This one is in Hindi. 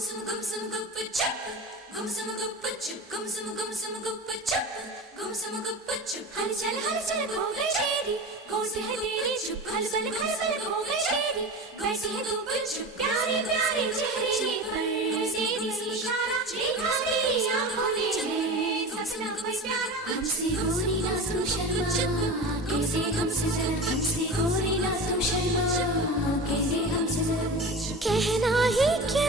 some gum some gup chup. Gum some gup chup. Gum some gup chup. Gum some gup chup. हल चल हो गई तेरी गोद है तेरी चुप हल बल हो गई तेरी बैठी है गुप चुप प्यारी प्यारी चेहरे पर तेरी इशारा देखा तेरी आंखों ने सपना कोई प्यारा हमसे गोरी ना तू शर्मा कैसे हमसे गोरी ना तू शर्मा कैसे हमसे कहना ही क्या